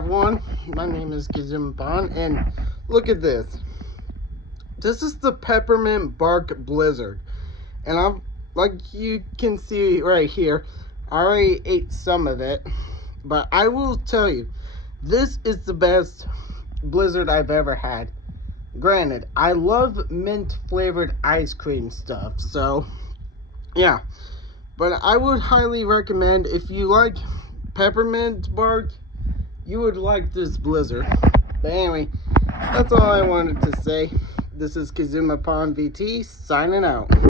everyone, my name is Kazuma Pond, and look at this. This is the Peppermint Bark Blizzard, and I'm, like you can see right here, I already ate some of it, but I will tell you, this is the best Blizzard I've ever had. Granted, I love mint flavored ice cream stuff, so yeah, but I would highly recommend, if you like peppermint bark, you would like this Blizzard. But anyway, that's all I wanted to say. This is Kazuma Pond VT signing out.